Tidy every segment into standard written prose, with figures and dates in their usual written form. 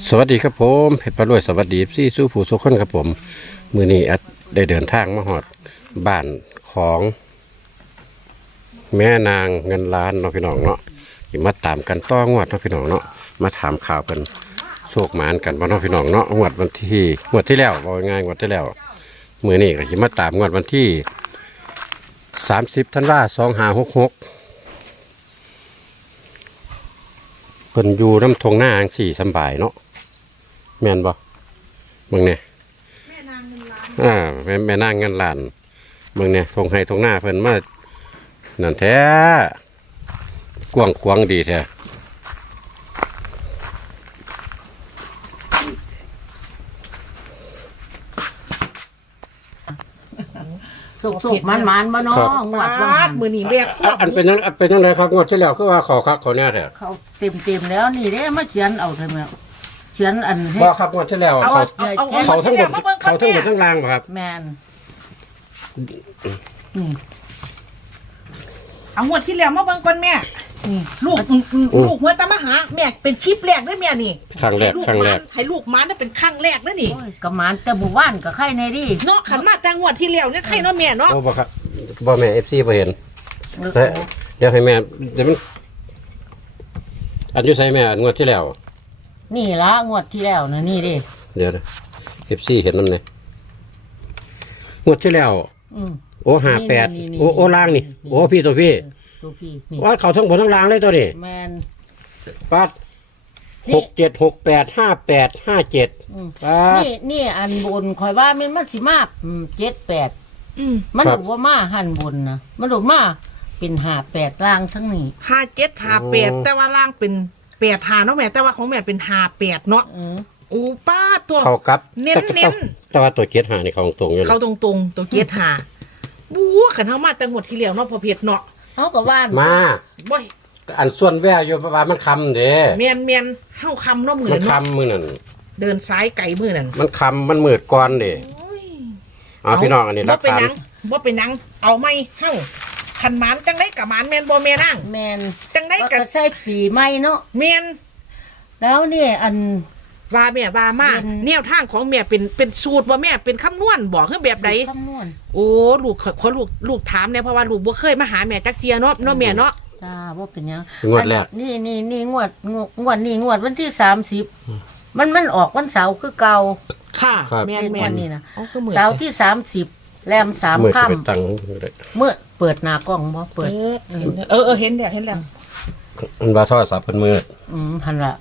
สวัสดีครับผมเพชรปรวยสวัสดีซี่สู้ผู้สุขคนครับผมมือนี้ได้เดินทางมาหอดบ้านของแม่นางเงินล้านเนาะพี่น้องเนาะมาตามกันต้องวดเนาะพี่น้องเนาะมาถามข่าวกันโชคหมานกันว่าเนาะพี่น้องเนาะงวดที่แล้วบอกง่ายงวดที่แล้วมือนี้ก็มาตามงวดวันที่30 ธันวาคม 2566เพิ่นอยู่น้ำทงหน้าอังสี่สบายเนาะแม่นบ่มึงเนี่ยแม่นางเงินล้านแม่นางเงินล้านมึงเนี่ยทงให้ทงหน้าเพิ่นมานั่นแท้กว้างขวางดีแท้สุกมันบ่เนาะงวดว่ามือนี่แบกอันเป็นยังไงครับงวดที่แล้วคือว่าขอคักขอเนี่ยแท้เขาเต็มแล้วนี่เด้มาเขียนเอาทำไมเขียนอันบ่ครับงวดที่แล้วเขาทั้งหมดทั้งล่างบ่ครับแมนเอางวดที่แล้วมาเบิ่งก่อนแม่ลูกเมื่อตามมาหาแม่เป็นชิปแรกด้วยแม่นี่ครั้งแรกให้ลูกมันนั่นเป็นครั้งแรกนะนี่กระหมานแต่หมู่บ้านกับใครในดิเนาะขันมาแต่งวดที่แล้วเนี่ยใครเนาะแม่เนาะโอ้บ่ครับบ่แม่ FC บ่เห็นเดี๋ยวให้แม่เดี๋ยวมันอันอยู่ใส่แม่งวดที่แล้วนี่ละงวดที่แล้วนะนี่ดิเดี๋ยวFC เห็นนำเนี่ยงวดที่แล้วโอ้58โอ้ล่างนี่โอ้พี่ตัวพี่ว่าเขาทั้งบนทั้งล่างเลยตัวนี้แมนปัด67685857 นี่อันบนคอยว่ามันสิมา78มันบอกว่ามาหันบนนะมันบอกมาเป็น58ล่างทั้งนี้ 5758แต่ว่าล่างเป็น85เนาะแม่แต่ว่าของแม่เป็น58เนาะอู้ป้าตัวเขากับเน้นแต่ว่าตัว75นี่เขาตรงอยู่เขาตรงตัว75บู๊ขันเฮามาแต่งวดที่แล้วเนาะพอเพชรเนาะเขาก็ว่านมาบ่อยอันส่วนแววอยู่ประมาณมันคำเด้เมียนเฮาคำเนาะมือมันคำมือนั่นเดินซ้ายไก่มือนั่นมันคำมันมืดก่อนเด้เอาพี่น้องอันนี้รับทานบ่เป็นนังเอาไม่เฮาขันหมานจังได้กับหมานแมนบ่แม่นั่งแมนจังได้กับใส่ปีใหม่เนาะเมียนแล้วนี่อันว่าแม่ว่ามาแนวทางของแม่เป็นสูตรว่าแม่เป็นคำนวณบอกคือแบบใดคำนวณโอ้ลูกถามเนี่ยเพราะว่าลูกบ่เคยมาหาแม่จักเทียเนาะแม่เนาะจ้าว่าเป็นยังงวดแรกนี่งวดวันที่30มันออกวันเสาร์คือเก่าค่ะแม่นี่นะเสาร์ที่30แรม3 ค่ำเมื่อเปิดหน้ากล้องบ่เปิดเห็นแล้วมันว่าโทรศัพท์เพิ่นมืดหั่นล่ะ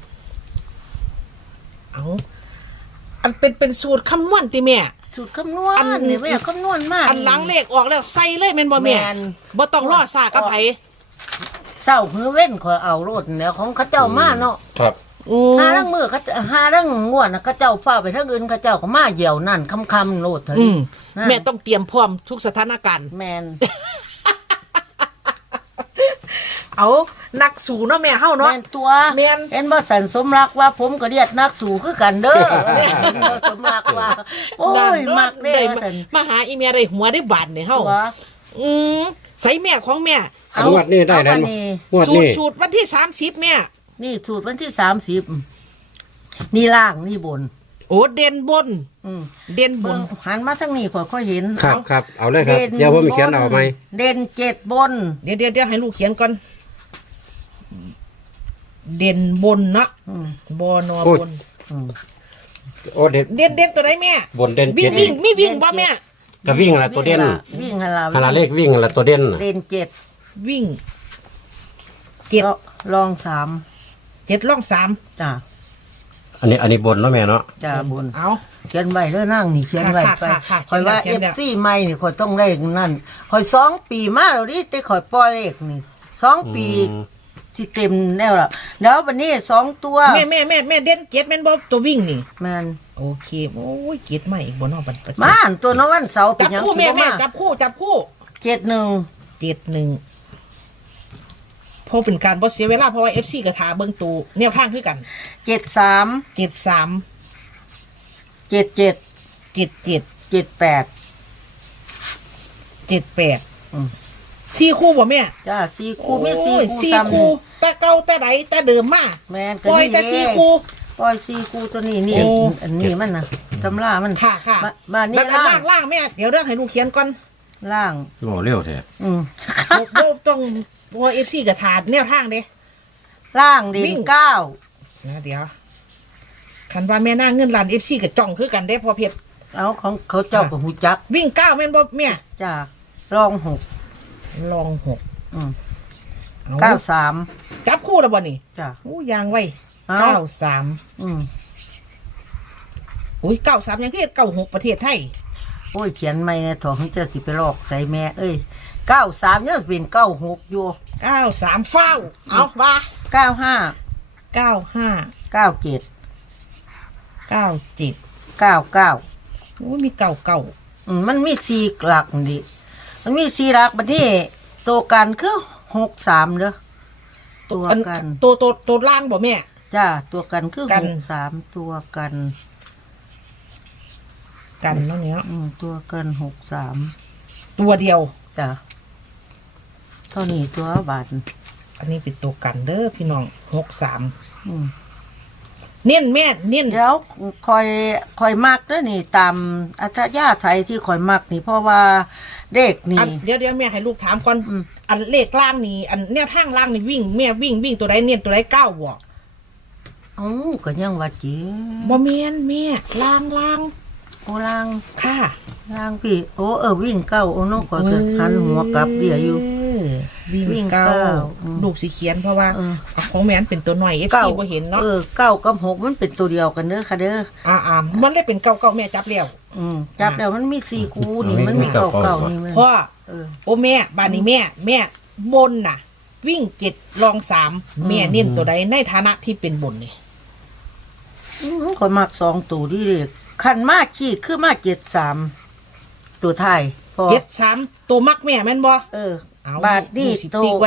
เอาอันเป็นสูตรคำนวณติแม่สูตรคำนวณนี่แม่คำนวณมากอันหลังเลขออกแล้วใส่เลยแม่นบ่แม่บ่ต้องรอซากับไผเศร้าหือเว้นขอเอาโลดแล้วของเขาเจ้ามาเนาะครับหาทั้งมือเขาหาทั้งงวดนะเขาเจ้าฟ้าไปทั้งอื่นเขาเจ้าก็มาเหี่ยวนั่นคำโลดเถอะแม่ต้องเตรียมพร้อมทุกสถานการณ์แมนเอานักสู่เนาะแม่เฮาเนาะแม่นตัวแม่นเห็นบ่สันสมรักว่าผมก็เรียกนักสู่คือกันเด้อสมรักว่าโอ้ยมักเด้มาหาอีเมียได้หัวได้บาดนี่เฮาใส่แม่ของแม่งวดนี้ได้แล้วงวดนี้สูตรวันที่30แม่นี่สูตรวันที่30นี่ล่างนี่บนโอ้เด่นบนเด่นบนหันมาทางนี้ค่อยเห็นครับเอาเลยครับเดี๋ยวผมเขียนเอาไหมเด่น7บนเดี๋ยวให้ลูกเขียนก่อนเด่นบนเนาะบนบนโอ้เด่นตัวไหนแม่บนเด่นวิ่งบ่แม่ก็วิ่งอะไรตัวเด่นวิ่งอะไรเลขวิ่งอะไรตัวเด่นเด่น7 วิ่ง 7ลอง 7ลอง3 จ้าอันนี้บนเนาะแม่เนาะจ้าบนเอาเขียนไว้เด้อนั่งนี่เขียนไว้ไปคอยว่า FC ใหม่นี่คอยต้องเลขนั่นคอย2 ปีมาแล้วดิแต่คอยปล่อยเลขนี่2 ปีที่เต็มแล้วล่ะแล้ววันนี้2 ตัวแม่เด่น7แม่นบ่ตัววิ่งนี่แม่นโอเคโอ้ย7ใหม่อีกบ่เนาะบัดมาตัวน้วันเสาร์เป็นหยังแม่จับคู่71พอเป็นการบ่เสียเวลาเพราะว่า FC ก็ท่าเบิ่งตูแนวทางคือกัน4คู่บ่แม่จ้า4คู่มี4คู่แต่เก่าแต่ใดแต่เดิมมาแม่นปล่อยแต่4คู่ปล่อยซีกูตัวนี้นี่โอ้อันนี้มันนะตำรามันค่ะค่ะมานี่แล้วล่างล่างแม่เดี๋ยวเรื่องให้ลูกเขียนก่อนล่างโอ้เร็วแท้โบต้องว่า FC กับถาดแนวทางเด้ล่างเด่วิ่นง 9 นะเดี๋ยวคันว่าแม่นางเงินล้าน FC กับจ้องคือกันเด้พอเพชรเอาของเขาเจ้ากับหูจักวิ่ง9แม่นบ่แม่จากรอง6 ลอง6 อืมเอา 93 จับคู่แล้วบ่นี่จ้ะอู้ยางไว้เอา 93 อืมอุ้ย93ยังคือ96ประเทศไทยโอ้ยเขียนไม่ในถองจะสิไปลอกใส่แม่เอ้ย93ยังเป็น96อยู่ 93ฟ้าวเอาว่า 95 95 97 97 99 อุ้ยมีเก่ามันมี4หลักดิมันมี4หลักบัดนี้ตัวกันคือ63เด้อตัวกันตัวล่างบ่แม่จ้าตัวกันคือกัน 63ตัวกันกันเนาะเนี่ยตัวกัน63 ตัวเดียวจ้ะเท่านี้ตัวบาทอันนี้เป็นตัวกันเด้อพี่น้อง63 อืมเน้นแม่เน้นเดี๋ยวคอยมักเด้วยนี่ตามอัธยาศัยที่คอยมักนี่เพราะว่าเด็กนี่อันเดี๋ยวแม่ให้ลูกถามก่อนอืมอันเลขล่างนี่อันแนวทางล่างนี่วิ่งแม่วิ่งตัวใดเน้นตัวใด9บ่ก็ยังว่าจีบ่แม่นแม่ล่างโอล่างค่ะล่างพี่โอ้วิ่งเก้าโอ้น้องคอยก็หันหัวกลับเดี๋ยวอยู่วิ่วิ่งงเก้าเก้าอืมลูกสิเขียนเพราะว่าเออของแม่นเป็นตัวหน่อย FC บ่เห็นเนาะเก้ากับ6มันเป็นตัวเดียวกันเด้อค่ะเด้อมันเลยเป็นเก้าแม่จับแล้วจับแล้วมันมี4คูนี่มันมีเก้านี่มันพ่อเออโอ้แม่บ้านนี้แม่บนน่ะ วิ่ง7รอง3แม่เน้นตัวใดในฐานะที่เป็นบนนี่คอยมัก2ตัวที่เด็กคันมากขี้คือมาก73ตัวไทายพอ 73ตัวมักแม่แม่นบ่ เอาบาทนี่ดูสิตัวติ๊กไว้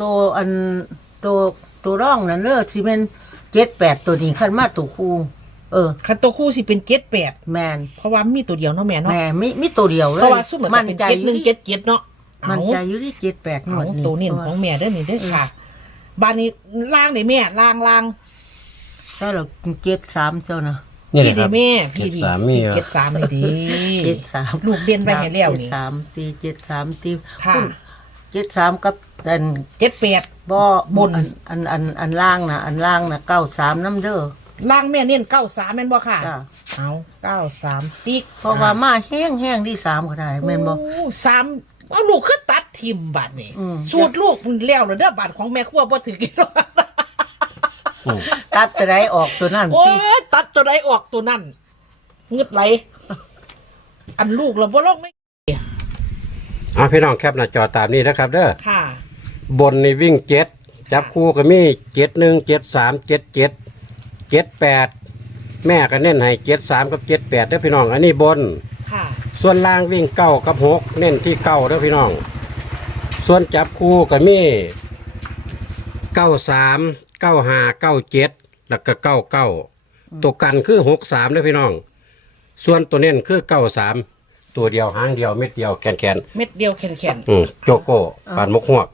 ตัวร่องนั่นเด้อสิเป็น78ตัวนี้คันมาตัวคู่คันตัวคู่สิเป็น78 แมนเพราะว่ามีตัวเดียวเนาะแม่เนาะแม่มีตัวเดียวเลยเพราะว่าซุ่มเหมือนมันเป็นใจอยู่ที่ 7177เนาะมันเอาใจอยู่ที่78หมเอาดนี่ตัวเน้นของแม่เด้อนี่เด้อค่ะบ้านนี้ล่างนี่แม่ล่างใช่หรอ73เจ้านะนี่แหพี่ละคดีรับแม่พี่ดี 73มีเหรอ 73นี่ดี 73 ลูกเรียนไปให้แล้วนี่ 73ตี73ตีค่ะ 73กับอัน 78 บ่บนอันล่างนะ93น้ำเด้อล่างแม่เน้น93แม่นบ่ค่ะจ้ะเอา93ติ๊กเพราะว่ามาแห้งที่3ก็ได้แม่นบ่โอ้3เอาลูกคือตัดทิมบัดนี่อืมสูตรลูกมันแล้วเด้อบัดของแม่ครัวบ่ถือกินหรอกตัดแต่ใดออกตัวนั้นโอ้ติยตัดตัวใดออกตัวนั้นเงึดไหลอันลูกเราบ่ลงไม่พี่น้องแคปหน้าจอตามนี้นะครับเด้อค่ะบนนี่วิ่ง7จับคู่ก็มี71 73 77 78แม่ก็เน้นให้73กับ78เด้อพี่น้องอันนี้บนค่ะส่วนล่างวิ่ง9กับ6เน้นที่9เด้อพี่น้องส่วนจับคู่ก็มี93 95 97แล้วก็99ตัวกันคือ63เด้อพี่น้องส่วนตัวเน้นคือ93ตัวเดียวหางเดียวเม็ดเดียวแคนเม็ดเดียวแข็งโจโก้ปานมกหวก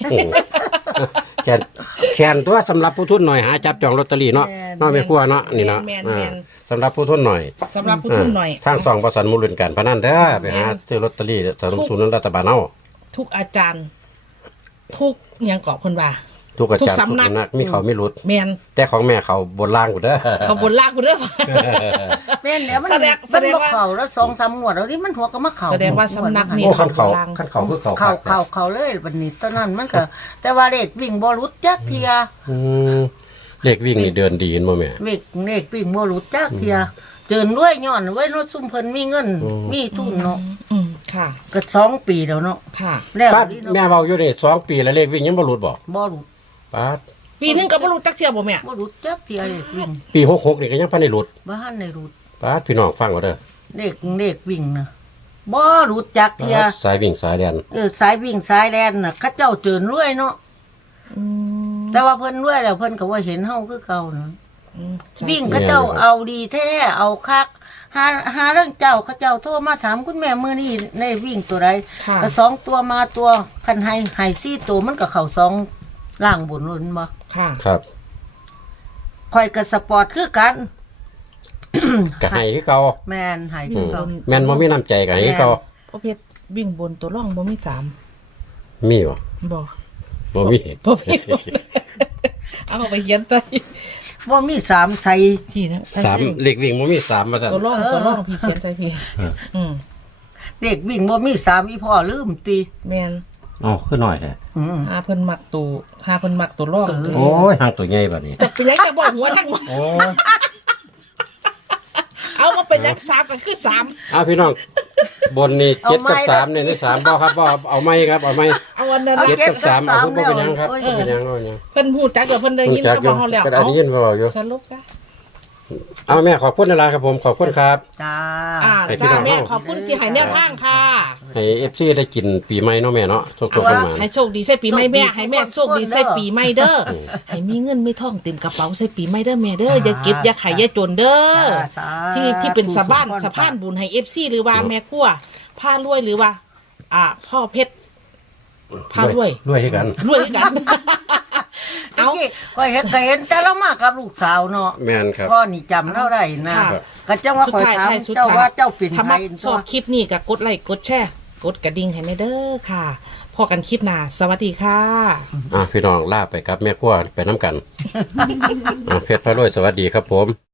แคนตัวสำหรับผู้ทุนหน่อยหาจับจองลอตเตอรี่เนาะเนาะไม่ครัวเนาะนี่เนาะสำหรับผู้ทุนหน่อยๆสำหรับผู้ทุนหน่อยทางสองประสันมูลเรือนการพนันเด้อไปหาซื้อลอตเตอรี่สนับสนุนรัฐบาลเอาทุกอาจารย์ ทุกหยังเกาะเพิ่นว่าทุกอาจารย์ทุทุกกสำนักสำนักมีเขาไม่รุดแม่นแต่ของแม่เขาบนล่างกูเด้อเขาบนลากกูเด้อแม่นเดี๋ยวมันแสดงมันว่าบ่เข้าแล้ว2-3งวดแล้วนี่มันหัวก็มาเข้าแสดงว่าสำนักนี่โอ้ขั้นเขาคือเขาเข้าเลยบัดนี้ตอนนั้นมันก็แต่ว่าเด็กวิ่งบ่หลุดจักเทียเลขวิ่งนี่เดินดีนบ่แม่เด็กวิ่งบ่หลุดจักเทียเดินด้วยย้อนไว้เนาะซุ่มเพิ่นมีเงิน มีทุนเนาะค่ะก็2ปีแล้วเนาะค่ะแล้วป้านี่แม่เนาะเว้าอยู่นี่2 ปีแล้วเลขวิ่งยังบ่หลุดบ่บ่หลุดป้าปีหนึงก็บ่รู้จักเที่ยวบ่แม่บ่หลุดจักเทียเด็กวิ่งปี66นี่ก็ยังพันได้หลุดบ่ทันได้หลุดป้าพี่น้องฟังเอาเด้อเด็กวิ่งนะบ่หลุดจักเทียสายวิ่งสายแดนสายวิ่งสายแลนน่ะเขาเจ้าเจินรวยเนาะแต่ว่าเพิ่นรวยแล้วเพิ่นก็ว่าเห็นเฮาคือเก่านะวิ่งเขาเจ้าเอาดีแท้เอาคักหาเรื่องเจ้าเขาเจ้าโทรมาถามคุณแม่มื้อนี้ในวิ่งตัวใดค่ะก็2ตัวมาตัวคันให้4ตัวมันก็เข้า2ล่างบนล้นบ่ค่ะครับคข่อยกับสปอร์ตคือกันก็ให้คือเก่าแมนหายคือเขาแม่นบ่มีน้ำใจก็ให้คือเก่าพ่อเพชรวิ่งบนตัวร่องบ่มีสามมีบ่บ่บ่มีพ่อเพชรเอาไปเขียนใต้ว่ามี3ไทยที่นะสามเลขวิ่งบ่มี3ว่าซั่นตัวร่องพี่เขียนใส่พี่มเด็กวิ่งว่ามี3อีพ่อลืมตีแม่นอ๋อคือน้อยแท้หาเพิ่นมักตัวร่องเลยโอ้ยห่างตัวใหญ่บัดนี้แต่เป็นยังจะบอกหัวทั้งหมดโอ้ยเอามาเป็นยังสามก็คือสามเอาพี่น้องบนนี่7กับ3นี่นี่3บ่ครับบ่เอาไหมครับเอาไหมเอาวันนั้น 7กับ3เอาบ่เป็นหยังครับบ่เป็นหยังบ่เป็นหยังเพิ่นพูดจักเดี๋ยวเพิ่นได้ยินจักก็อบ ยู่อกเขาแล้วก็ได้ยินบ่อยู่สรุปจ้ะเอาแม่ขอบคุณนะครับผมขอบคุณครับจ้าให้พี่จ้าน้องแม่ขอบคุณที่ให้แนวทางค่ะให้ FC ได้กินปีใหม่เนาะแม่เนาะทุกๆคนมาให้โชคดีใส่ปีใหม่แม่ให้แม่โชคดีใส่ปีใหม่เด้อให้มีเงินไม่ท่องเต็มกระเป๋าใส่ปีใหม่เด้อแม่เด้ออย่าเก็บอย่าขายอย่าจนเด้อที่เป็นสะพานบุญให้ FC หรือว่าแม่ครัวผ้ารวยหรือว่า พ่อเพชรผ้ารวยรวยให้กันรวยคือกันเอ้าก็เห็นแต่เรามากับลูกสาวเนาะแม่นครับพ่อนี่จำเราได้นะค่ะก็จังว่าคอยถามเจ้าว่าเจ้าเป็นถ้าไทมาย ชอบคลิปนี้ก็กดไลค์กดแชร์กดกระดิ่งให้แม่เด้อค่ะพอกันคลิปหน้าสวัสดีค่ะพี่น้องลาไปกับแม่ครัวไปน้ำกัน เพชรพระรวยสวัสดีครับผม